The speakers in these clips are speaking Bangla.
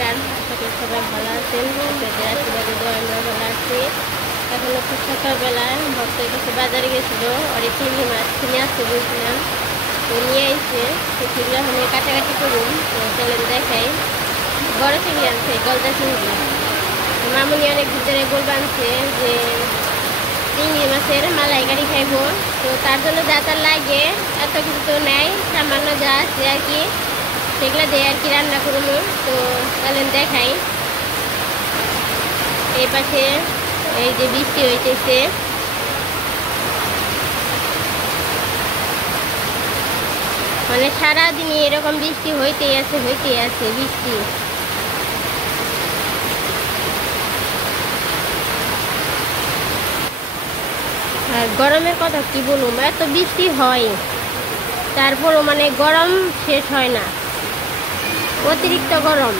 নমস্কার, আশা করি সবাই ভালো আছেন। আপনাদের আশীর্বাদে দোয়া আমরা ভালো আছি। এখন হচ্ছে সকালবেলায় ভক্তের কাছে বাজারে গেছিল, আর চিংড়ি মাছ কিনে আসতে বলছিলাম, তো নিয়ে আসছে। তো সেগুলো এখন কাটাকাটি করুন, তো চলেন দেখাই। বড় চিংড়ি আনছে, গলদা চিংড়ি। মামুনি অনেক ভিতরে বলবে আনছে যে চিংড়ি মাছের মালাইকারি খাইব, তো তার জন্য যা তার লাগে এত কিছু তো নেয়, সামান্য যা আছে আর কি সেগুলো দিয়ে আর কি রান্না করবো। তো চলেন দেখাই। এই পাশে এই যে বৃষ্টি হইতেছে, মানে সারাদিনই এরকম বৃষ্টি হইতেই আছে বৃষ্টি। আর গরমের কথা কি বলুম, এত বৃষ্টি হয় তারপরও মানে গরম শেষ হয় না, অতিরিক্ত গরম।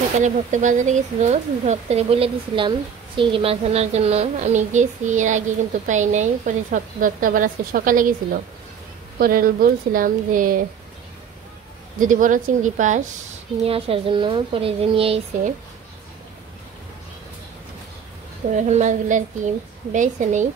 সকালে ভক্ত বাজারে গেছিল, ভক্তরে বলে দিছিলাম চিংড়ি মাছ আনার জন্য। আমি গেছি, এর আগে কিন্তু পাই নাই। পরে ভক্ত আবার আজকে সকালে গেছিল, পরে বলছিলাম যে যদি বড় চিংড়ি পাস নিয়ে আসার জন্য, পরে যে নিয়ে এসে। তো এখন মাছগুলো আর কি বেছে নেই।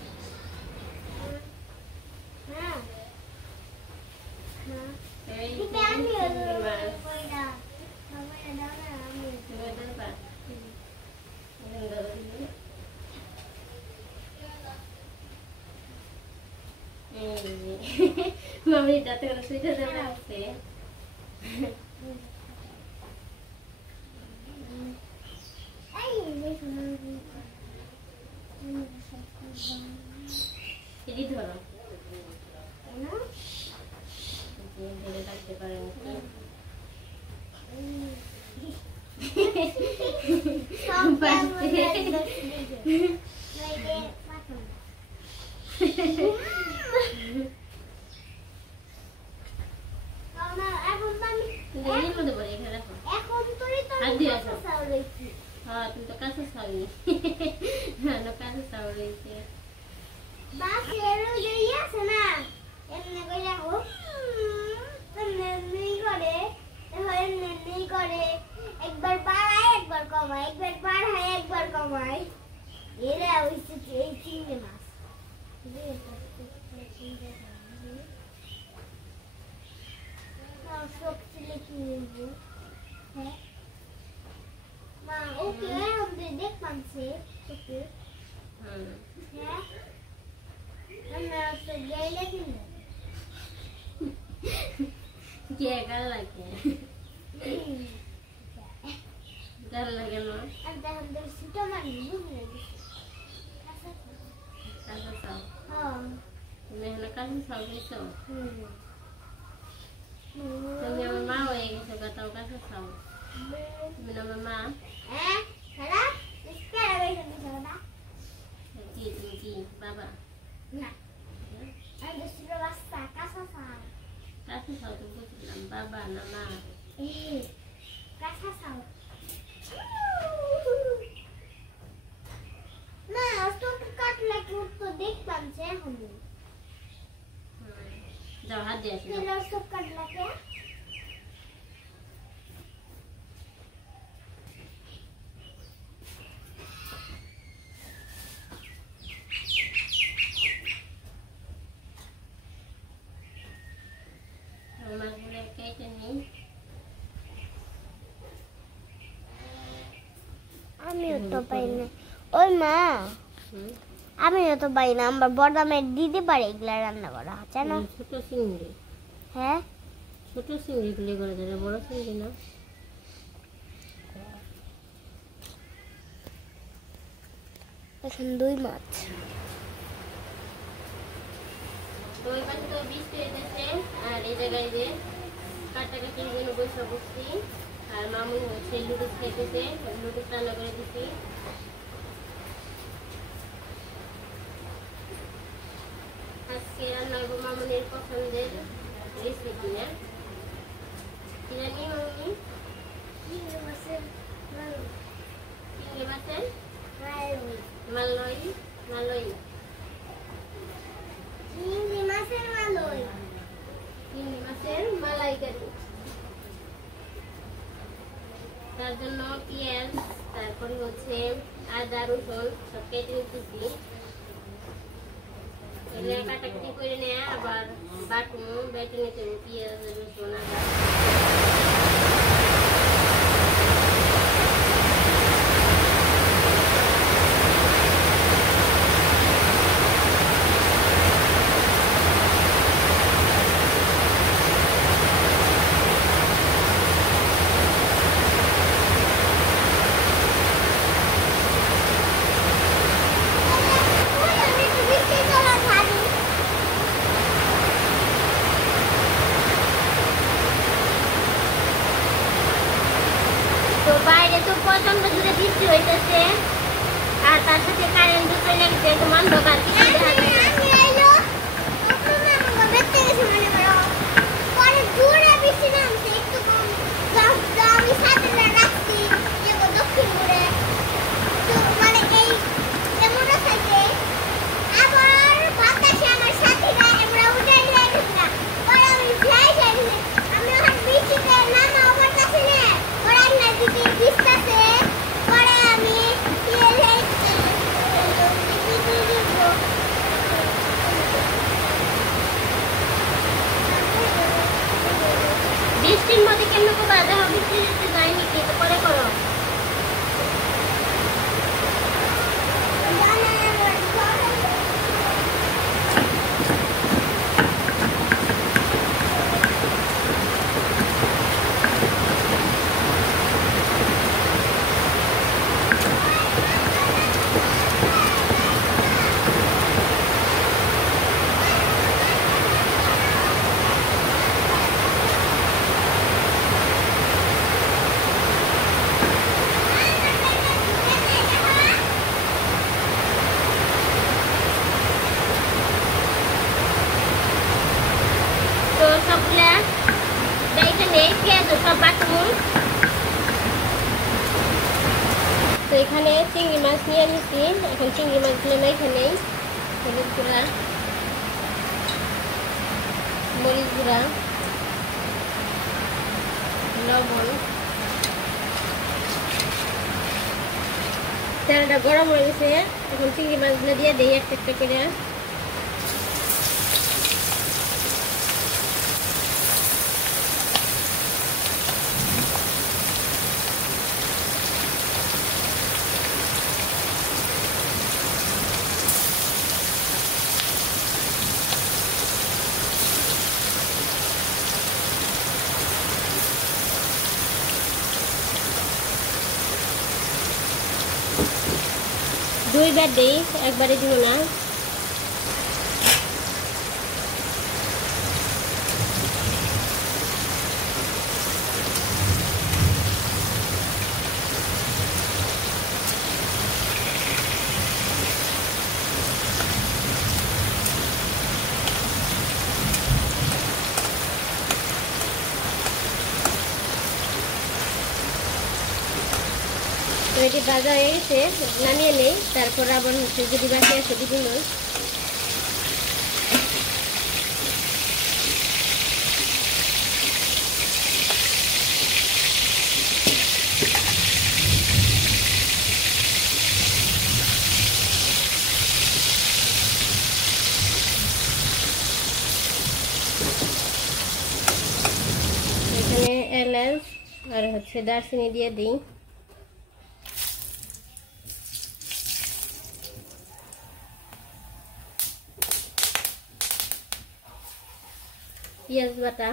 মামি যাতে করে সুইটা দেওয়া আছে। এটি ধরো ধরে রাখতে পারেন তুমি তো কাঁচা চাউল কাঁচা চাউল রয়েছে। একবার বাড়ায় একবার কমায়, একবার বাড়ায় একবার কমায়, এরা ওই মানছে ওকে হ্যাঁ আমরা তো গেলে কিনে কে গাল লাগে গাল লাগে না আর দেখুন তো ছোট মানি বুঝলে কাঁচা চাও হ্যাঁ তুমি এখানে কাঁচা চাও দিছো তুমি হুম আমার মা হয়ে গেছো তাও কাঁচা চাও তুমি না আমার মা হ্যাঁ স্পেয়ার হয়ে গেছে না কি তুমি কি বাবা না আর দুসরা রাস্তা কাঁচা চাও কাঁচা চাও তো বুঝলাম বাবা না মা কাঁচা চাও না তো কাটলে কি তো দেখতাম যে এখন যাও হাত দিয়ে আসি তেল তো কাটলে কে মাছগুলো কেটে নিই আমিও তো পাই না ওই মা আমিও তো পাই না আমরা বড়দামের দিতে পারি এগুলা রান্না করা জানো ছোট চিংড়ি হ্যাঁ ছোট চিংড়ি গুলি করে দেবে বড় চিংড়ি না এখন দুই মাছ ওই পাশে তো বৃষ্টি হয়েছে আর এই জায়গায় যে কাটাকাটির জন্য বসে বসছি আর মামুন হচ্ছে লুডুস খেতেছে লুডুস রান্না করে দিচ্ছি আজকে রান্না করবো মামুনের পছন্দের রেসিপি না কি জানি মামুনি চিংড়ি মাছের মালই মালই চিংড়ি মাছের মালই চিংড়ি মাছের মালাইকারি তার জন্য পেঁয়াজ তারপরে হচ্ছে আদা রসুন সব কেটে নিতেছি এগুলো কাটাকাটি করে নেয় আবার বাটুন বেটে নিতে হবে পেঁয়াজ রসুন আদা তো বাইরে তো প্রচন্ড জোরে বৃষ্টি হইতেছে আর তার সাথে কারেন্ট চলে গেছে একদম অন্ধকার কিছু দেখা যায় না। বৃষ্টির মধ্যে কেমন করে দেখো বৃষ্টি যেতে যায়নি কি তো পরে করো তো সবগুলা এখানে পেঁয়াজ সব বাটুন তো এখানে চিংড়ি মাছ নিয়ে নিচ্ছি এখন চিংড়ি মাছগুলো মেখে নেই হলুদ গুঁড়া মরিচ গুঁড়া লবণ তেলটা গরম হয়ে গেছে এখন চিংড়ি মাছগুলো দিয়ে দিই একটা একটা করে দুইবার দিই, একবারে দিব না। তো এটি ভাজা হয়ে গেছে, নামিয়ে নেই। তারপর আবার হচ্ছে যদি বাকি আছে দিব। এখানে এলাচ আর হচ্ছে দারচিনি দিয়ে দিই। পেঁয়াজ বাটা,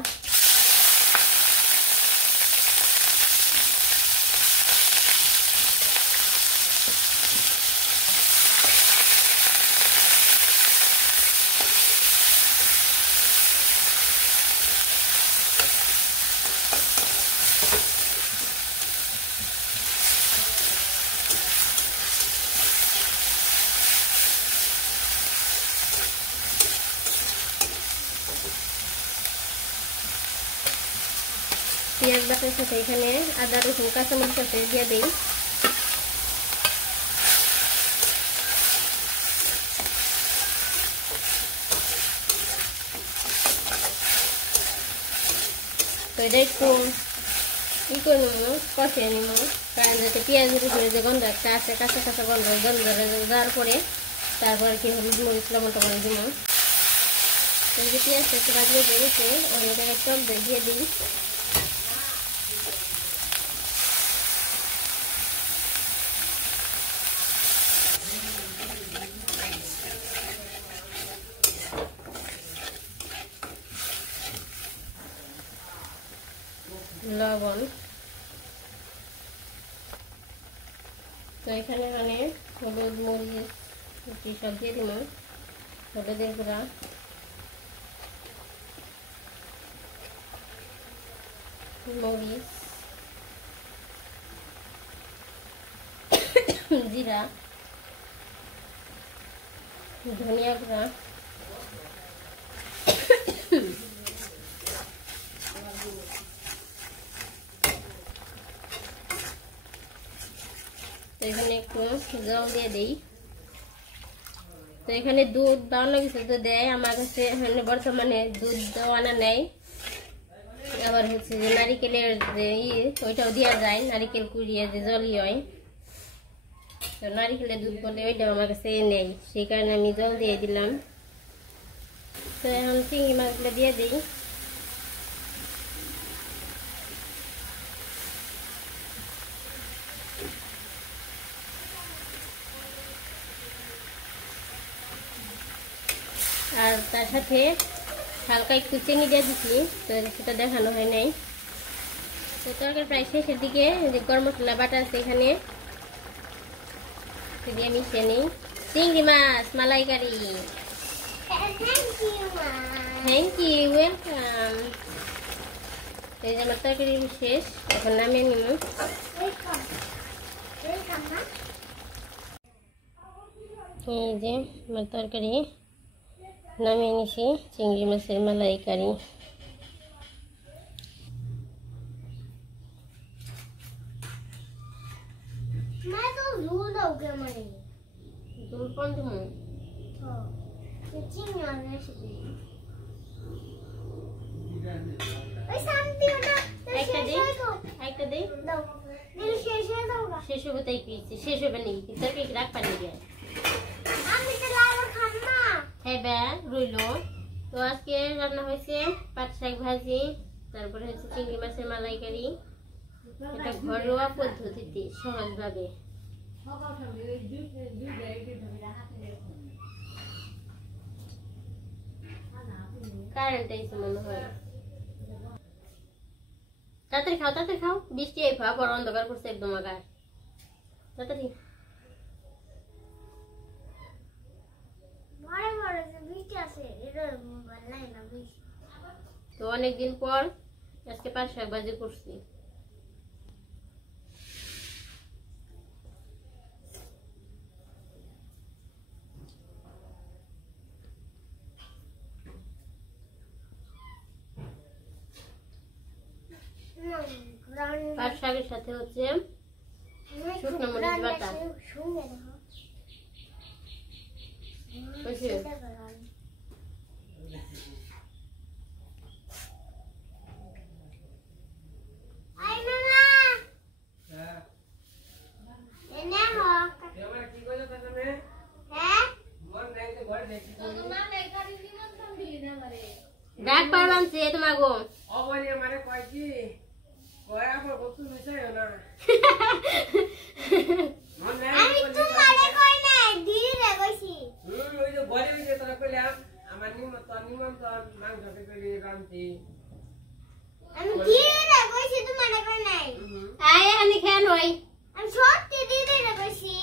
পেঁয়াজ বাটার সাথে এখানে আদা রসুন কাঁচামরিচ সাথে দিয়ে দিই। তো এটা একটু করে নেবো, কষিয়ে নেবো, কারণ যাতে পেঁয়াজের উপরে যে গন্ধ একটা আছে, কাঁচা কাঁচা গন্ধ, গন্ধ দেওয়ার পরে তারপর কি হলুদ মরিচ লবণ টবণ দিব। তো যে পেঁয়াজটা একটু ভাজলে বেড়েছে, ওই জায়গায় টক দই দিয়ে দিই। লবণ, তো এখানে মানে হলুদ মরিচ সব দিয়ে দিব। হলুদের গুঁড়া, মরিচ, জিরা, ধনিয়া গুঁড়া, তো এখানে একটু জল দিয়ে দিই। তো এখানে দুধ বা অন্য কিছু তো দেয়, আমার কাছে এখানে বর্তমানে দুধ দেওয়ানা নেই। আবার হচ্ছে যে নারিকেলের যে ওইটাও দেওয়া যায়, নারিকেল কুড়িয়ে যে জলই হয়, তো নারিকেলের দুধ বলে ওইটাও আমার কাছে নেই, সেই কারণে আমি জল দিয়ে দিলাম। তো এখন চিংড়ি মাছগুলো দিয়ে দিই। আর তার সাথে হালকা একটু চিনি দিয়ে দিচ্ছি, তো সেটা দেখানো হয় নাই। তো তরকারি প্রায় শেষের দিকে যে গরম মশলা বাটা আছে এখানে দিয়ে মিশিয়ে নিই। চিংড়ি মাছ মালাইকারি। Thank you, welcome. এই যে আমার তরকারি শেষ, এখন নামিয়ে নিব। এই যে আমার তরকারি নামিয়ে নিছি, চিংড়ি মাছের মালাইকারি। झोल कौन दूँ? चिंगी और रेसिपी ওই শান্তি ওটা একটা দে দাও দিল শেষ হয়ে যাওগা শেষ হবে তাই কি শেষ হবে নাকি তরকারি রাখ পানি দিয়ে আমি তো লাইবার খাম না হ্যাঁ বে রইলো। তো আজকে রান্না হয়েছে পাট শাক ভাজি, তারপরে হচ্ছে চিংড়ি মাছের মালাইকারি। এটা ঘরোয়া পদ্ধতিতে সহজভাবে। কারেন্ট আইছে মনে হয়। তাড়াতাড়ি খাও, বৃষ্টি আইফা বড় অন্ধকার করছে একদম আকাশ। তাড়াতাড়ি বড় বড় যে বিচ আছে এটা বললাই না বিচ। তো অনেকদিন পর আজকে পাঁচ শাক ভাজি করছি। পাঁচ শাকের সাথে হচ্ছে শুকনো মরিচ বাটা। বুঝলি? ডাক পারবান সে তোমাগো অবলে মানে কয় কি কয় আপর বস্তু মিশাই না মনে আমি তোমারে কই নাই দিদি রে কইছি। ওই যে ঘরে ওই যে তোরা কইলাম আমার নিমন্ত্রণ মাংস করে রান্তি আমি দিদি রে কইছি তোমারে কই নাই। আয় এখানে খেয়াল হই। আমি সত্যি দিদি রে কইছি।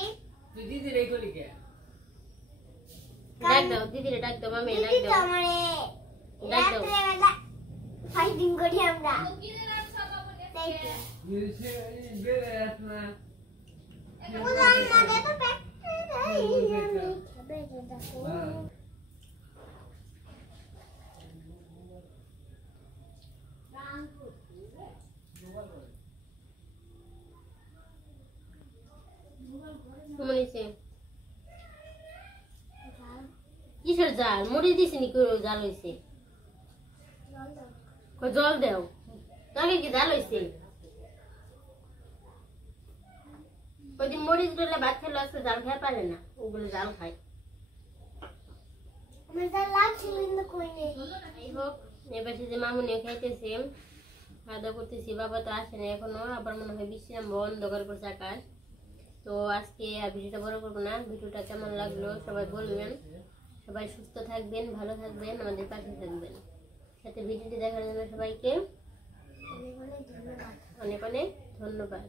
তুই দিদি রে কইলি কে ডাক দাও দিদিরে, ডাক দাও মামি, ডাক দিদি তো দাও আমারে ডাক দাও। রাত্রেবেলা ফাইটিং করি আমরা। তাই তো। নিছে বেরে আসনা উলান না দে তো প্যাক বেজে দেখো। মনিছে কিসের জাল মরিচ দিছি নি করে জাল হইছে? কই জল দেও তাকে কি জাল হইছে? ওই দিন মরিচ দিলে ভাত খেলে আজকে জাল খেয়ে পারে না, ওগুলো জাল খায়। আমার যা লাগছিল কিন্তু কই নেই। যাই হোক এবার যে মামুনিও খাইতেছে, খাওয়া দাওয়া করতেছি। বাবা তো আসে না এখনো, আবার মনে হয় বিশ্রাম অন্ধকার করছে আকাশ। তো আজকে আর ভিডিওটা বড় করবো না। ভিডিওটা কেমন লাগলো সবাই বলবেন। সবাই সুস্থ থাকবেন, ভালো থাকবেন, আমাদের পাশে থাকবেন। সাথে ভিডিওটি দেখার জন্য সবাইকে অনেক অনেক ধন্যবাদ। অনেক অনেক ধন্যবাদ।